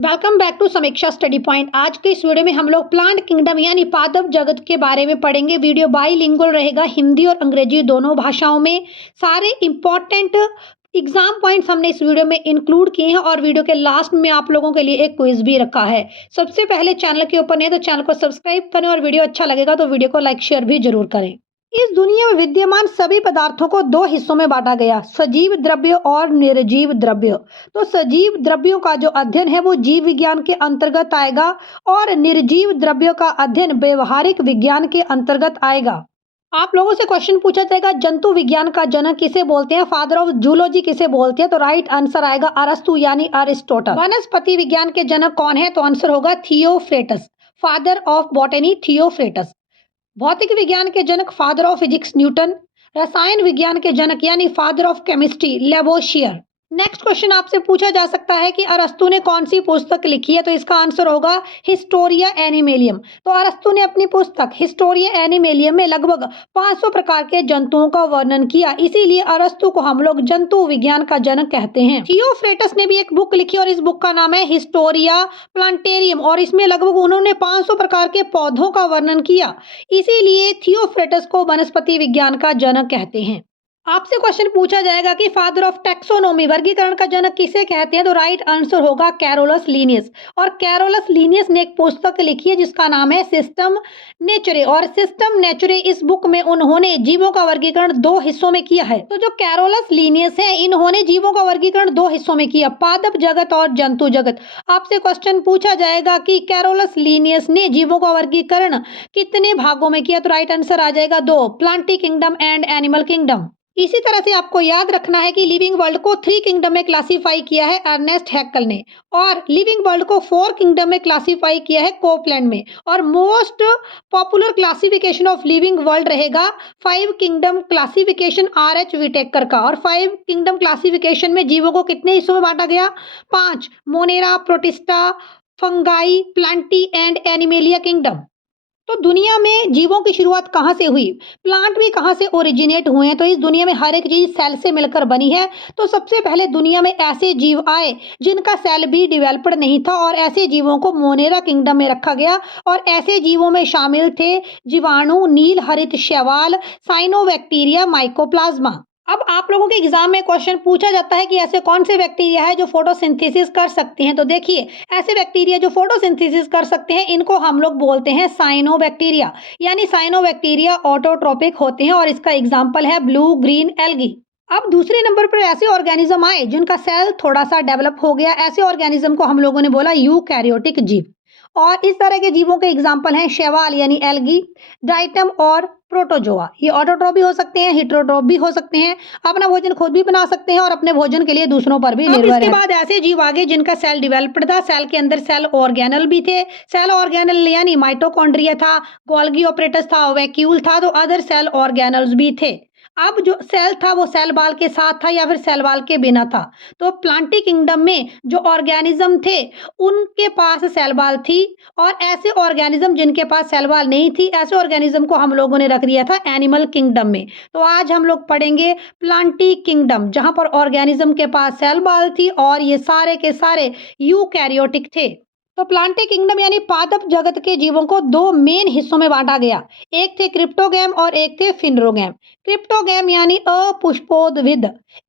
Welcome back to समीक्षा study point. आज के इस वीडियो में हम लोग प्लांट किंगडम यानी पादप जगत के बारे में पढ़ेंगे। वीडियो बाईलिंगुअल रहेगा, हिंदी और अंग्रेजी दोनों भाषाओं में। सारे इंपॉर्टेंट एग्जाम पॉइंट्स हमने इस वीडियो में इंक्लूड किए हैं और वीडियो के लास्ट में आप लोगों के लिए एक क्विज भी रखा है। सबसे पहले चैनल के ऊपर नहीं तो चैनल को सब्सक्राइब करें और वीडियो अच्छा लगेगा तो वीडियो को लाइक शेयर भी जरूर करें। इस दुनिया में विद्यमान सभी पदार्थों को दो हिस्सों में बांटा गया, सजीव द्रव्य और निर्जीव द्रव्य। तो सजीव द्रव्यों का जो अध्ययन है वो जीव विज्ञान के अंतर्गत आएगा और निर्जीव द्रव्यों का अध्ययन व्यवहारिक विज्ञान के अंतर्गत आएगा। आप लोगों से क्वेश्चन पूछा जाएगा, जंतु विज्ञान का जनक किसे बोलते हैं, फादर ऑफ जूलॉजी किसे बोलते हैं? तो राइट आंसर आएगा अरस्तु यानी अरिस्टोटल। वनस्पति विज्ञान के जनक कौन है? तो आंसर होगा थियोफ्रेटस, फादर ऑफ बॉटनी थियोफ्रेटस। भौतिक विज्ञान के जनक फादर ऑफ फिजिक्स न्यूटन। रसायन विज्ञान के जनक यानी father of chemistry Lavoisier. Next question आपसे पूछा जा सकता है कि अरस्तु ने कौन सी पुस्तक लिखी है? तो इसका आंसर होगा हिस्टोरिया एनिमेलियम। तो अरस्तु ने अपनी पुस्तक हिस्टोरिया एनिमेलियम में लगभग 500 प्रकार के जंतुओं का वर्णन किया, इसीलिए अरस्तु को हम लोग जंतु विज्ञान का जनक कहते हैं। थियोफ्रेटस ने भी एक बुक लिखी और इस बुक का नाम है हिस्टोरिया प्लांटेरियम और इसमें लगभग उन्होंने 500 प्रकार के पौधों का वर्णन किया, इसीलिए थियोफ्रेटस को वनस्पति विज्ञान का जनक कहते हैं। आपसे क्वेश्चन पूछा जाएगा कि फादर ऑफ टैक्सोनॉमी वर्गीकरण का जनक किसे कहते हैं? तो राइट आंसर होगा कैरोलस लीनियस। और कैरोलस लीनियस ने एक पुस्तक लिखी है जिसका नाम है सिस्टम नेचुरे और सिस्टम नेचुरे इस बुक में उन्होंने जीवों का वर्गीकरण दो हिस्सों में किया है। तो जो कैरोलस लीनियस है इन्होंने जीवों का वर्गीकरण दो हिस्सों में किया, पादप जगत और जंतु जगत। आपसे क्वेश्चन पूछा जाएगा कि कैरोलस लीनियस ने जीवों का वर्गीकरण कितने भागों में किया? तो राइट आंसर आ जाएगा दो, Plantae kingdom and animal kingdom. इसी तरह से आपको याद रखना है कि लिविंग वर्ल्ड को 3 किंगडम में क्लासिफाई किया है अर्नेस्ट हैक्कल ने और लिविंग वर्ल्ड को 4 किंगडम में क्लासिफाई किया है कोपलैंड में। और most popular classification of living world रहेगा 5 किंगडम क्लासिफिकेशन RH विटेकर का। और 5 किंगडम क्लासिफिकेशन में जीवों को कितने हिस्सों में बांटा गया? 5, Monera, protista, fungi, Plantae and animalia kingdom. तो दुनिया में जीवों की शुरुआत कहाँ से हुई? प्लांट भी कहाँ से ओरिजिनेट हुए हैं? तो इस दुनिया में हर एक चीज सेल से मिलकर बनी है। तो सबसे पहले दुनिया में ऐसे जीव आए जिनका सेल भी डेवलप्ड नहीं था और ऐसे जीवों को मोनेरा किंगडम में रखा गया। और ऐसे जीवों में शामिल थे जीवाणु, नील हरित शैवाल, साइनोबैक्टीरिया, माइकोप्लाज्मा। अब आप लोगों के एग्जाम में क्वेश्चन पूछा जाता है कि ऐसे कौन से बैक्टीरिया है जो फोटोसिंथेसिस कर सकते हैं? तो देखिए, ऐसे बैक्टीरिया जो फोटोसिंथेसिस कर सकते हैं इनको हम लोग बोलते हैं साइनोबैक्टीरिया, यानी साइनोबैक्टीरिया ऑटोट्रोपिक होते हैं और इसका एग्जाम्पल है ब्लू ग्रीन एल्गी। अब दूसरे नंबर पर ऐसे ऑर्गेनिज्म आए जिनका सेल थोड़ा सा डेवलप हो गया, ऐसे ऑर्गेनिज्म को हम लोगों ने बोला यूकैरियोटिक जीव। और इस तरह के जीवों के एग्जाम्पल हैं शैवाल यानी एल्गी, डाइटम और प्रोटोजोआ। ये ऑटोट्रोप भी हो सकते हैं, हिट्रोट्रोप भी हो सकते हैं, अपना भोजन खुद भी बना सकते हैं और अपने भोजन के लिए दूसरों पर भी निर्भर है। इसके बाद ऐसे जीव आगे जिनका सेल डेवलप्ड था, सेल के अंदर सेल ऑर्गेनल भी थे। सेल ऑर्गेनल यानी माइटोकॉन्ड्रिया था, गोल्गी ऑपरेटस था, वैक्यूल था, तो अदर सेल ऑर्गेनल्स भी थे। अब जो सेल था वो सेल बाल के साथ था या फिर सेल बाल के बिना था। तो प्लांटी किंगडम में जो ऑर्गेनिज्म थे उनके पास सेल बाल थी और ऐसे ऑर्गेनिज्म जिनके पास सेल बाल नहीं थी, ऐसे ऑर्गेनिज्म को हम लोगों ने रख दिया था एनिमल किंगडम में। तो आज हम लोग पढ़ेंगे प्लांटी किंगडम जहां पर ऑर्गेनिज्म के पास सेल बाल थी और ये सारे के सारे यूकैरियोटिक थे। तो प्लांटी किंगडम यानी पादप जगत के जीवों को दो मेन हिस्सों में बांटा गया, एक थे क्रिप्टोगैम और एक थे फिनरोगैम। क्रिप्टोगैम यानी अपुष्पोद्भिद,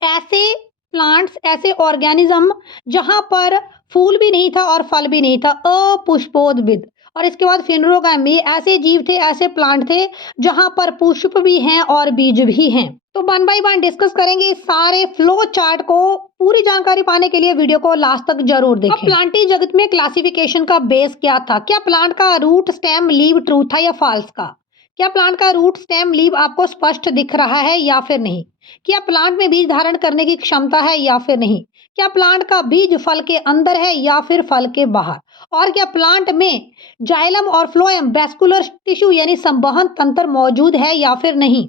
ऐसे प्लांट्स, ऐसे ऑर्गेनिज्म जहां पर फूल भी नहीं था और फल भी नहीं था, अपुष्पोद्भिद। और इसके बाद फिनरोगैम, ये ऐसे जीव थे, ऐसे प्लांट थे जहां पर पुष्प भी हैं और बीज भी हैं। तो वन बाय वन डिस्कस करेंगे इस सारे फ्लो चार्ट को। पूरी जानकारी पाने के लिए वीडियो को लास्ट तक जरूर देखें। अब प्लांटी जगत में क्लासिफिकेशन का बेस क्या था? क्या प्लांट का रूट स्टेम लीव ट्रू था या फॉल्स का? क्या प्लांट का रूट स्टेम लीव आपको स्पष्ट दिख रहा है या फिर नहीं? क्या प्लांट में बीज धारण करने की क्षमता है या फिर नहीं? क्या प्लांट का बीज फल के अंदर है या फिर फल के बाहर? और क्या प्लांट में जाइलम और फ्लोएम वैस्कुलर टिश्यू यानी संवहन तंत्र मौजूद है या फिर नहीं?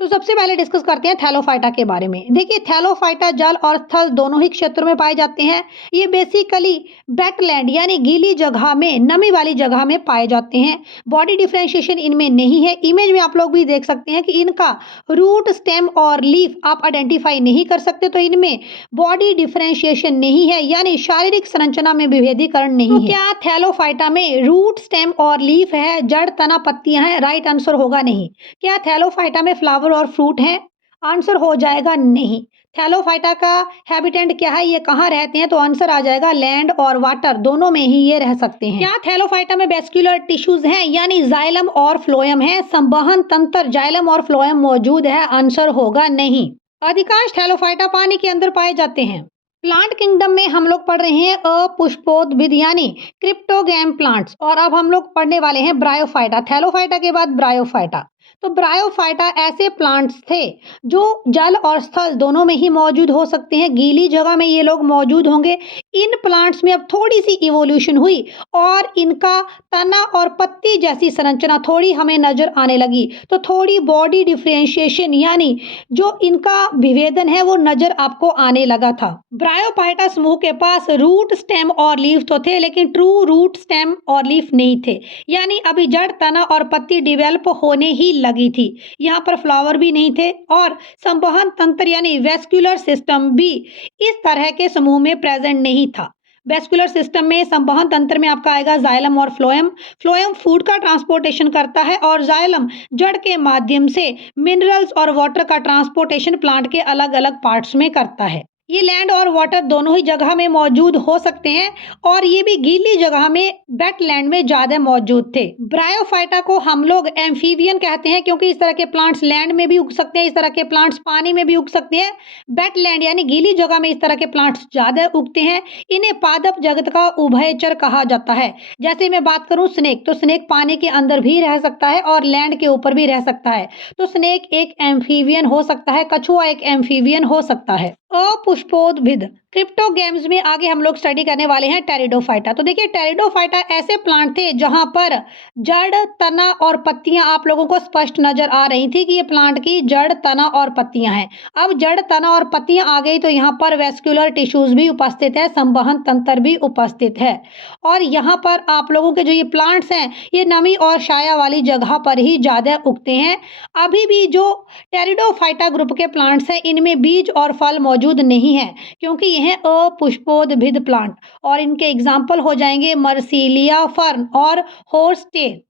तो सबसे पहले डिस्कस करते हैं थैलोफाइटा के बारे में। देखिए थैलोफाइटा जल और स्थल दोनों ही क्षेत्रों में पाए जाते हैं। ये बेसिकली वेटलैंड यानी गीली जगह में, नमी वाली जगह में पाए जाते हैं। बॉडी डिफरेंशिएशन इनमें नहीं है। इमेज में आप लोग भी देख सकते हैं कि इनका रूट, स्टेम और लीफ आप आइडेंटिफाई नहीं कर सकते, तो इनमें बॉडी डिफरेंशिएशन नहीं है, यानी शारीरिक संरचना में विभेदीकरण नहीं है। क्या थैलोफाइटा में रूट, स्टेम और लीफ है, जड़, तना, पत्तियां हैं? राइट आंसर होगा नहीं। क्या थैलोफाइटा में फ्लावर और फ्रूट हैं? आंसर हो जाएगा नहीं। थैलोफाइटा का हैबिटेंट क्या है, ये कहाँ रहते हैं? तो आंसर आ जाएगा लैंड और वाटर दोनों में ही ये रह सकते हैं। क्या थैलोफाइटा में वेस्क्यूलर टिश्यूज हैं, यानी जाइलम और फ्लोएम है? संवहन तंत्र, जाइलम और फ्लोएम मौजूद है? आंसर होगा नहीं। अधिकांश थैलोफाइटा पानी के अंदर पाए जाते हैं। प्लांट किंगडम में हम लोग पढ़ रहे हैं अपुष्पोद्भिद यानी क्रिप्टोगैम प्लांट्स, और अब हम लोग पढ़ने वाले हैं ब्रायोफाइटा। थैलोफाइटा के बाद ब्रायोफाइटा। तो ब्रायोफाइटा ऐसे प्लांट्स थे जो जल और स्थल दोनों में ही मौजूद हो सकते हैं। गीली जगह में ये लोग मौजूद होंगे। इन प्लांट्स में अब थोड़ी सी इवोल्यूशन हुई और इनका तना और पत्ती जैसी संरचना थोड़ी हमें नजर आने लगी। तो थोड़ी बॉडी डिफरेंशिएशन यानी जो इनका विभेदन है वो नजर आपको आने लगा था। ब्रायोफाइटा समूह के पास रूट, स्टेम और लीफ तो थे, लेकिन ट्रू रूट, स्टेम और लीफ नहीं थे, यानी अभी जड़, तना और पत्ती डिवेल्प होने ही लगी थी। यहाँ पर फ्लावर भी नहीं थे और संवहन तंत्र यानी वेस्क्यूलर सिस्टम भी इस तरह के समूह में प्रेजेंट नहीं था। वेस्कुलर सिस्टम में, संवहन तंत्र में आपका आएगा जाइलम और फ्लोएम। फ्लोएम फूड का ट्रांसपोर्टेशन करता है और जाइलम जड़ के माध्यम से मिनरल्स और वाटर का ट्रांसपोर्टेशन प्लांट के अलग अलग पार्ट्स में करता है। ये लैंड और वाटर दोनों ही जगह में मौजूद हो सकते हैं और ये भी गीली जगह में, वेटलैंड में ज्यादा मौजूद थे। ब्रायोफाइटा को हम लोग एम्फीबियन कहते हैं क्योंकि इस तरह के प्लांट्स लैंड में भी उग सकते हैं, इस तरह के प्लांट्स पानी में भी उग सकते हैं। वेटलैंड यानी गीली जगह में इस तरह के प्लांट्स ज्यादा उगते हैं। इन्हें पादप जगत का उभयचर कहा जाता है। जैसे मैं बात करूं स्नेक, तो स्नेक पानी के अंदर भी रह सकता है और लैंड के ऊपर भी रह सकता है। तो स्नेक एक एम्फीबियन हो सकता है, कछुआ एक एम्फीबियन हो सकता है। अपुष्पोद्भिद क्रिप्टोगैम्स में आगे हम लोग स्टडी करने वाले हैं टेरिडोफाइटा। तो देखिए टेरिडोफाइटा ऐसे प्लांट थे जहां पर जड़, तना और पत्तियां आप लोगों को स्पष्ट नजर आ रही थी कि ये प्लांट की जड़, तना और पत्तियां हैं। अब जड़, तना और पत्तियां आ गई तो यहाँ पर वेस्क्यूलर टिश्यूज भी उपस्थित है, संवहन तंत्र भी उपस्थित है। और यहाँ पर आप लोगों के जो ये प्लांट्स हैं ये नमी और छाया वाली जगह पर ही ज्यादा उगते हैं। अभी भी जो टेरिडोफाइटा ग्रुप के प्लांट्स हैं इनमें बीज और फल मौजूद नहीं है क्योंकि यह अपुष्पोद्भिद प्लांट, और इनके एग्जाम्पल हो जाएंगे मर्सीलिया फर्न और होर्सटेल।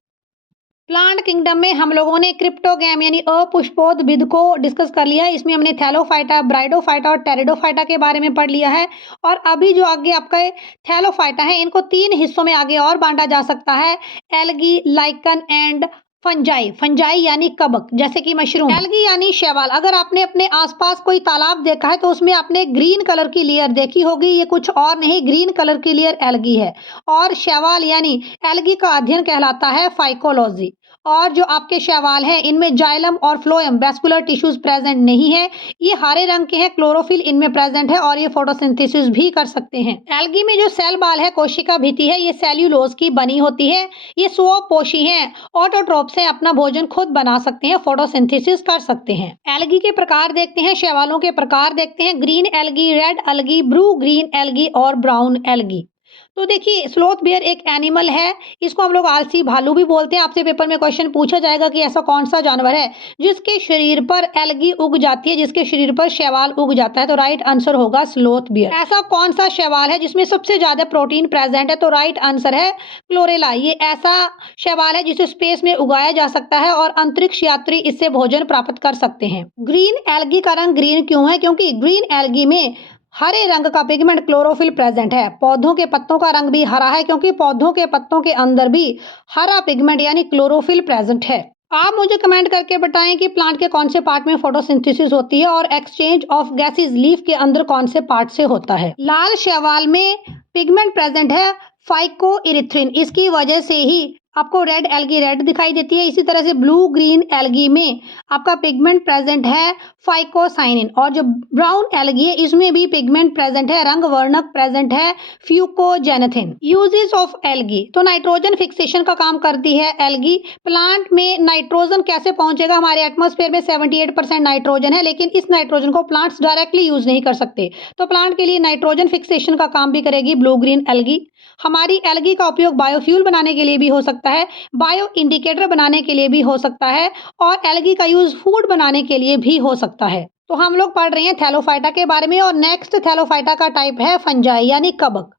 प्लांट किंगडम में हम लोगों ने क्रिप्टोगैम यानी अपुष्पोद्भिद को डिस्कस कर लिया है। इसमें हमने थैलोफाइटा, ब्रायोफाइटा और टेरिडोफाइटा के बारे में पढ़ लिया है। और अभी जो आगे आपका थैलोफाइटा है इनको 3 हिस्सों में आगे और बांटा जा सकता है, algae, lichen and fungi. Fungi यानी कवक, जैसे कि मशरूम। एल्गी यानी शैवाल। अगर आपने अपने आसपास कोई तालाब देखा है तो उसमें आपने ग्रीन कलर की लेयर देखी होगी, ये कुछ और नहीं, ग्रीन कलर की लेयर एल्गी है। और शैवाल यानी एल्गी का अध्ययन कहलाता है फाइकोलॉजी। और जो आपके शैवाल हैं इनमें जाइलम और फ्लोएम वेस्कुलर टिश्यूज प्रेजेंट नहीं है। ये हरे रंग के हैं, क्लोरोफिल इनमें प्रेजेंट है और ये फोटोसिंथेसिस भी कर सकते हैं। एल्गी में जो सेल बाल है, कोशिका भित्ति है, ये सेल्यूलोज की बनी होती है। ये स्वपोषी हैं, ऑटोट्रोप से अपना भोजन खुद बना सकते हैं, फोटोसिंथेसिस कर सकते हैं। एल्गी के प्रकार देखते हैं, शैवालों के प्रकार देखते हैं, green algae, red algae, blue green algae और ब्राउन एल्गी। तो देखिए स्लोथ बेयर एक एनिमल है, इसको हम लोग आलसी भालू भी बोलते हैं। आपसे पेपर में क्वेश्चन पूछा जाएगा कि ऐसा कौन सा जानवर है जिसके शरीर पर एल्गी उग जाती है, जिसके शरीर पर शैवाल उग जाता है? तो राइट आंसर होगा स्लोथ बेयर। ऐसा कौन सा शैवाल है जिसमें सबसे ज्यादा प्रोटीन प्रेजेंट है? तो राइट आंसर है क्लोरेला। ये ऐसा शैवाल है जिसे स्पेस में उगाया जा सकता है और अंतरिक्ष यात्री इससे भोजन प्राप्त कर सकते हैं। ग्रीन एल्गी का रंग ग्रीन क्यों है? क्योंकि ग्रीन एल्गी में हरे रंग का पिगमेंट क्लोरोफिल प्रेजेंट है। पौधों के पत्तों का रंग भी हरा है क्योंकि पौधों के पत्तों के अंदर भी हरा पिगमेंट यानी क्लोरोफिल प्रेजेंट है। आप मुझे कमेंट करके बताएं कि प्लांट के कौन से पार्ट में फोटोसिंथेसिस होती है और एक्सचेंज ऑफ गैसेस लीफ के अंदर कौन से पार्ट से होता है। लाल शैवाल में पिगमेंट प्रेजेंट है फाइकोइरिथ्रिन, इसकी वजह से ही आपको रेड एल्गी रेड दिखाई देती है। इसी तरह से ब्लू ग्रीन एल्गी में आपका पिगमेंट प्रेजेंट है फाइकोसाइनिन, और जो ब्राउन एल्गी है इसमें भी पिगमेंट प्रेजेंट है, रंग वर्णक प्रेजेंट है फ्यूकोजेनेथिन। यूजेस ऑफ एल्गी, तो नाइट्रोजन फिक्सेशन का काम करती है एल्गी। प्लांट में नाइट्रोजन कैसे पहुंचेगा, हमारे एटमॉस्फेयर में 78% नाइट्रोजन है, लेकिन इस नाइट्रोजन को प्लांट्स डायरेक्टली यूज नहीं कर सकते, तो प्लांट के लिए नाइट्रोजन फिक्सेशन का काम भी करेगी ब्लू ग्रीन एल्गी। हमारी एल्गी का उपयोग बायोफ्यूल बनाने के लिए भी हो सकता है, बायो इंडिकेटर बनाने के लिए भी हो सकता है, और एल्गी का यूज फूड बनाने के लिए भी हो सकता है। तो हम लोग पढ़ रहे हैं थैलोफाइटा के बारे में, और नेक्स्ट थैलोफाइटा का टाइप है फंजाई यानी कवक।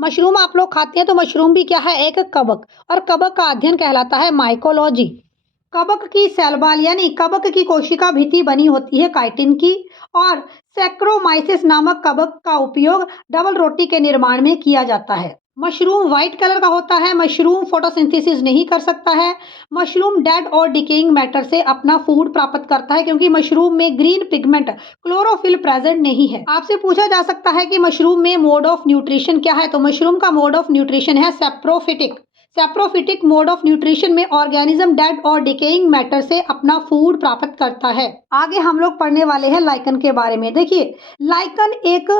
मशरूम आप लोग खाते हैं, तो मशरूम भी क्या है, एक कवक, और कवक का अध्ययन कहलाता है माइकोलॉजी। कवक की सेल वॉल यानी कवक की कोशिका भित्ति बनी होती है काइटिन की, और सैक्रोमाइसिस नामक कवक का उपयोग डबल रोटी के निर्माण में किया जाता है। मशरूम व्हाइट कलर का होता है। मशरूम फोटोसिंथेसिस नहीं कर सकता है। मशरूम डेड और डिकेइंग मैटर से अपना फूड प्राप्त करता है, क्योंकि मशरूम में ग्रीन पिगमेंट क्लोरोफिल प्रेजेंट नहीं है। आपसे पूछा जा सकता है कि मशरूम में मोड ऑफ न्यूट्रिशन क्या है, तो मशरूम का मोड ऑफ न्यूट्रिशन है saprophytic. Saprophytic mode of nutrition में ऑर्गेनिज्म डेड और डिकेइंग मैटर से अपना फूड प्राप्त करता है। आगे हम लोग पढ़ने वाले हैं लाइकन के बारे में। देखिए, लाइकन एक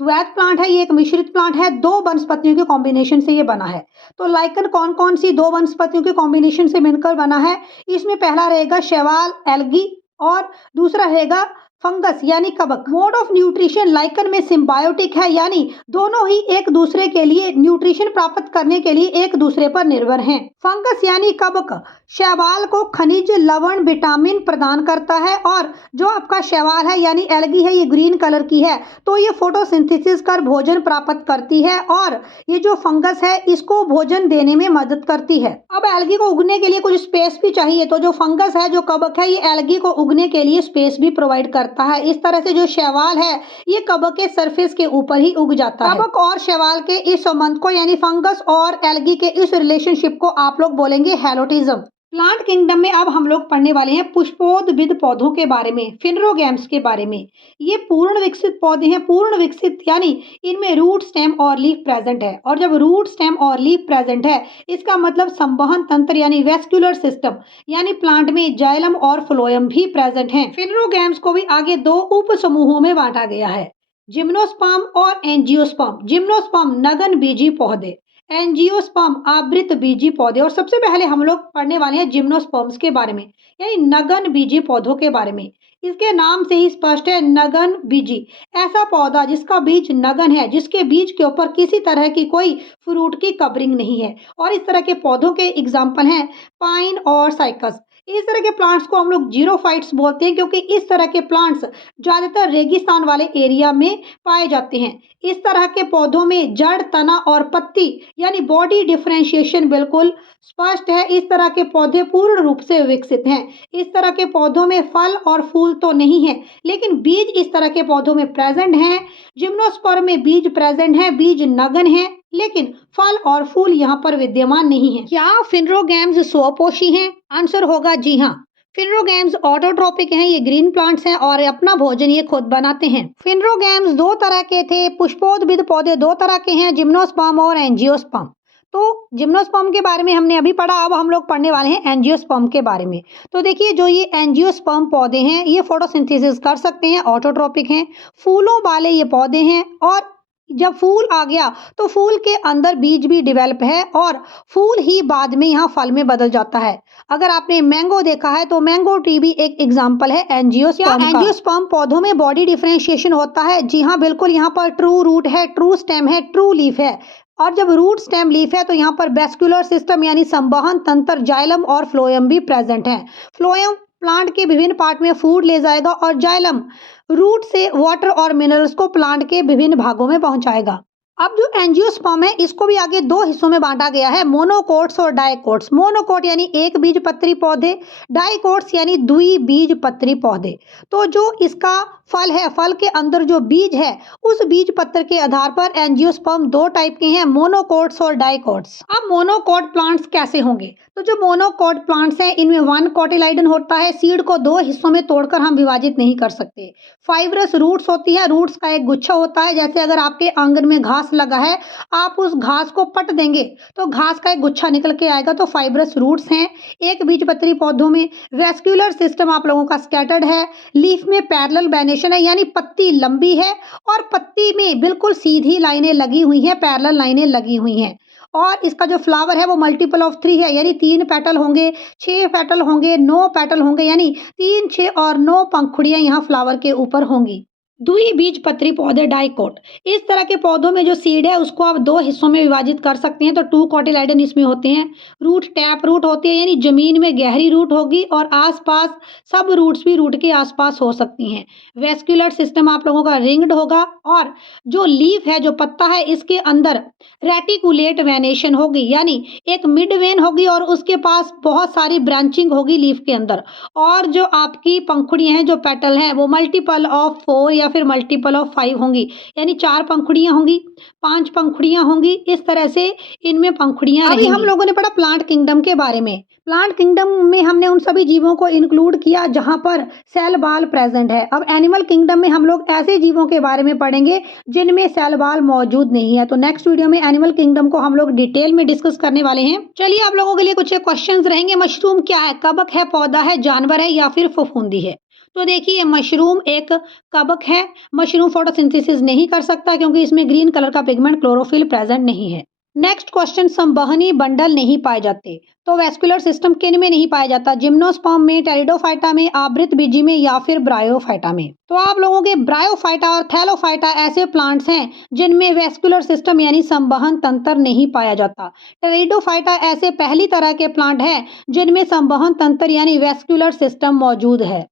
द्वैत प्लांट है, ये एक मिश्रित प्लांट है, दो वनस्पतियों के कॉम्बिनेशन से ये बना है। तो लाइकन कौन कौन सी दो वनस्पतियों के कॉम्बिनेशन से मिलकर बना है, इसमें पहला रहेगा शैवाल एल्गी, और दूसरा रहेगा फंगस यानी कवक। मोड ऑफ न्यूट्रिशन लाइकन में सिम्बायोटिक है, यानी दोनों ही एक दूसरे के लिए न्यूट्रिशन प्राप्त करने के लिए एक दूसरे पर निर्भर हैं। फंगस यानी कवक शैवाल को खनिज, लवण, विटामिन प्रदान करता है, और जो आपका शैवाल है यानी एल्गी है, ये ग्रीन कलर की है, तो ये फोटोसिंथेसिस कर भोजन प्राप्त करती है, और ये जो फंगस है इसको भोजन देने में मदद करती है। अब एल्गी को उगने के लिए कुछ स्पेस भी चाहिए, तो जो फंगस है, जो कवक है, ये एल्गी को उगने के लिए स्पेस भी प्रोवाइड करता है। इस तरह से जो शैवाल है ये कवक के सरफेस के ऊपर ही उग जाता है। कवक और शैवाल के इस संबंध को यानी फंगस और एल्गी के इस रिलेशनशिप को आप लोग बोलेंगे हैलोटिज्म। प्लांट किंगडम में अब हम लोग पढ़ने वाले हैं पुष्पोद्भिद पौधों के बारे में, फिनरोगैम्स के बारे में। ये पूर्ण विकसित पौधे हैं। पूर्ण विकसित यानी इनमें रूट, स्टेम और लीफ प्रेजेंट है, और जब रूट, स्टेम और लीफ प्रेजेंट है इसका मतलब संवहन तंत्र यानी वेस्क्यूलर सिस्टम, यानी प्लांट में जाइलम और फ्लोएम भी प्रेजेंट हैं। फिनरोगैम्स को भी आगे दो उप समूहों में बांटा गया है, जिम्नोस्पर्म और एंजियोस्पर्म। जिम्नोस्पर्म नगन बीजी पौधे, एंजियोस्पर्म आवृत बीजी पौधे। और सबसे पहले हम लोग पढ़ने वाले हैं जिम्नोस्पर्म्स के बारे में, यानी नगन बीजी पौधों के बारे में। इसके नाम से ही स्पष्ट है, नगन बीजी, ऐसा पौधा जिसका बीज नगन है, जिसके बीज के ऊपर किसी तरह की कोई फ्रूट की कवरिंग नहीं है। और इस तरह के पौधों के एग्जाम्पल हैं पाइन और साइकस। इस तरह के प्लांट्स को हम लोग जीरोफाइट्स बोलते हैं, क्योंकि इस तरह के प्लांट्स ज्यादातर रेगिस्तान वाले एरिया में पाए जाते हैं। इस तरह के पौधों में जड़, तना और पत्ती यानी बॉडी डिफरेंशिएशन बिल्कुल स्पष्ट है। इस तरह के पौधे पूर्ण रूप से विकसित हैं। इस तरह के पौधों में फल और फूल तो नहीं है, लेकिन बीज इस तरह के पौधों में प्रेजेंट हैं। जिम्नोस्पर्म में बीज प्रेजेंट है, बीज नगन है, लेकिन फल और फूल यहाँ पर विद्यमान नहीं है। क्या फिनरोगैम्स स्वपोषी हैं? आंसर होगा जी हाँ। फिनरोगैम्स ऑटोट्रोपिक हैं, ये ग्रीन प्लांट्स हैं और अपना भोजन ये खुद बनाते हैं। फिनरोगैम्स दो तरह के थे। पुष्पोद्भिद पौधे दो तरह के हैं, जिम्नोस्पर्म और एंजियोस्पर्म। तो जिम्नोस्पर्म के बारे में हमने अभी पढ़ा, अब हम लोग पढ़ने वाले हैं एंजियोस्पर्म के बारे में। तो देखिए, जो ये एंजियोस्पर्म पौधे हैं ये फोटोसिंथेसिस कर सकते हैं, ऑटोट्रोपिक हैं, फूलों वाले ये पौधे हैं, और जब फूल आ गया तो फूल के अंदर बीज भी डेवलप है, और फूल ही बाद में यहाँ फल में बदल जाता है। अगर आपने मैंगो देखा है तो मैंगो ट्री भी एक एग्जांपल है एंजियोस्पर्म। एंजियोस्पर्म पौधों में बॉडी डिफरेंशिएशन होता है? जी हाँ, बिल्कुल। यहाँ पर ट्रू रूट है, ट्रू स्टेम है, ट्रू लीफ है। और जब रूट, स्टेम, लीफ है तो यहाँ पर वेस्क्यूलर सिस्टम यानी संवहन तंत्र, जाइलम और फ्लोएम भी प्रेजेंट है। फ्लोएम प्लांट के विभिन्न पार्ट में फूड ले जाएगा, और जाइलम रूट से वाटर और मिनरल्स को प्लांट के विभिन्न भागों में पहुंचाएगा। अब जो एंजियोस्पर्म है इसको भी आगे दो हिस्सों में बांटा गया है, मोनोकोट्स और डाइकोट्स। मोनोकोट यानी एक बीज पत्री पौधे, डाइकोट्स यानी द्वि बीज पत्री पौधे। तो जो इसका फल है, फल के अंदर जो बीज है उस बीज पत्र के आधार पर एंजियोस्पर्म दो टाइप के हैं, मोनोकोट्स और डाइकोट्स। अब मोनोकोट प्लांट्स कैसे होंगे? तो जो मोनोकोट प्लांट्स हैं इनमें वन कोटिलाइडन होता है। सीड को दो हिस्सों में तोड़कर हम विभाजित नहीं कर सकते। फाइब्रस रूट्स होती है, रूट्स का एक गुच्छा होता है। जैसे अगर आपके आंगन में घास घास लगा है, आप उस घास को पट देंगे तो घास का एक गुच्छा निकल के आएगा, तो फाइब्रस रूट्स हैं। एक बीजपत्री पौधों में वेस्क्यूलर सिस्टम आप लोगों का स्कैटर्ड है। लीफ में पैरेलल वेनेशन है, यानी पत्ती लंबी है और पत्ती में बिल्कुल सीधी लाइनें लगी हुई हैं, पैरेलल लाइनें लगी हुई हैं। और इसका जो फ्लावर है वो मल्टीपल ऑफ 3 है, यानी 3 पेटल होंगे, 6 पेटल होंगे, 9 पेटल होंगे, यानी 3, 6 और 9 पंखुड़ियाँ यहाँ फ्लावर के ऊपर होंगी। द्विबीजपत्री पौधे डाइकोट। इस तरह के पौधों में जो सीड है उसको आप 2 हिस्सों में विभाजित कर सकते हैं। तो 2 कोटिलेडन इसमें होते हैं। रूट टैप रूट होती है, यानी जमीन में गहरी रूट होगी और आसपास सब रूट्स भी रूट के आसपास हो सकती हैं। वेस्क्यूलर सिस्टम आप लोगों का रिंग्ड होगा और जो लीफ है, जो पत्ता है, इसके अंदर रेटिकुलेट वेनेशन होगी, यानी एक मिड वेन होगी और उसके पास बहुत सारी ब्रांचिंग होगी लीफ के अंदर। और जो आपकी पंखुड़ियां हैं, जो पेटल हैं, वो मल्टीपल ऑफ 4 या फिर मल्टीपल ऑफ 5 होंगी, यानी 4 पंखुड़ियां होंगी, 5 पंखुड़ियां होंगी। इस तरह से इनमें पंखुड़ियां रहेंगी। अभी हम लोगों ने पढ़ा प्लांट किंगडम के बारे में। प्लांट किंगडम में हमने उन सभी जीवों को इंक्लूड किया जहां पर सेल बाल प्रेजेंट है। अब एनिमल किंगडम में हम लोग ऐसे जीवों के बारे में पढ़ेंगे जिनमें सेल बाल मौजूद नहीं है। तो नेक्स्ट वीडियो में एनिमल किंगडम को हम लोग डिटेल में डिस्कस करने वाले हैं। चलिए आप लोगों के लिए कुछ क्वेश्चंस रहेंगे। मशरूम क्या है? कवक है, पौधा है, जानवर है या फिर फफूंदी है? तो देखिए, मशरूम एक कवक है। मशरूम फोटोसिंथेसिस नहीं कर सकता क्योंकि इसमें ग्रीन कलर का पिगमेंट क्लोरोफिल प्रेजेंट नहीं है। नेक्स्ट क्वेश्चन, संवहनी बंडल नहीं पाए जाते। तो वेस्कुलर सिस्टम किन में नहीं पाया जाता? जिम्नोस्पर्म में, टेरिडोफाइटा में, आवृतबीजी में या फिर ब्रायोफाइटा में? तो आप लोगों के ब्रायोफाइटा और थैलोफाइटा ऐसे प्लांट्स हैं जिनमें वेस्कुलर सिस्टम यानी संवहन तंत्र नहीं पाया जाता। टेरिडोफाइटा ऐसे पहली तरह के प्लांट हैं जिनमें संवहन तंत्र यानी वेस्कुलर सिस्टम मौजूद है।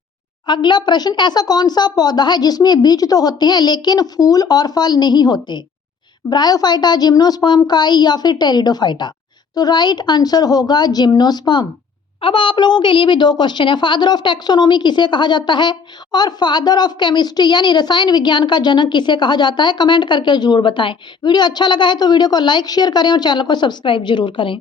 अगला प्रश्न, ऐसा कौन सा पौधा है जिसमें बीज तो होते हैं लेकिन फूल और फल नहीं होते? ब्रायोफाइटा, जिम्नोस्पर्म, काई या फिर टेरिडोफाइटा? तो राइट आंसर होगा जिम्नोस्पर्म। अब आप लोगों के लिए भी 2 क्वेश्चन है। फादर ऑफ टैक्सोनॉमी किसे कहा जाता है और फादर ऑफ केमिस्ट्री यानी रसायन विज्ञान का जनक किसे कहा जाता है? कमेंट करके जरूर बताएं। वीडियो अच्छा लगा है तो वीडियो को लाइक शेयर करें और चैनल को सब्सक्राइब जरूर करें।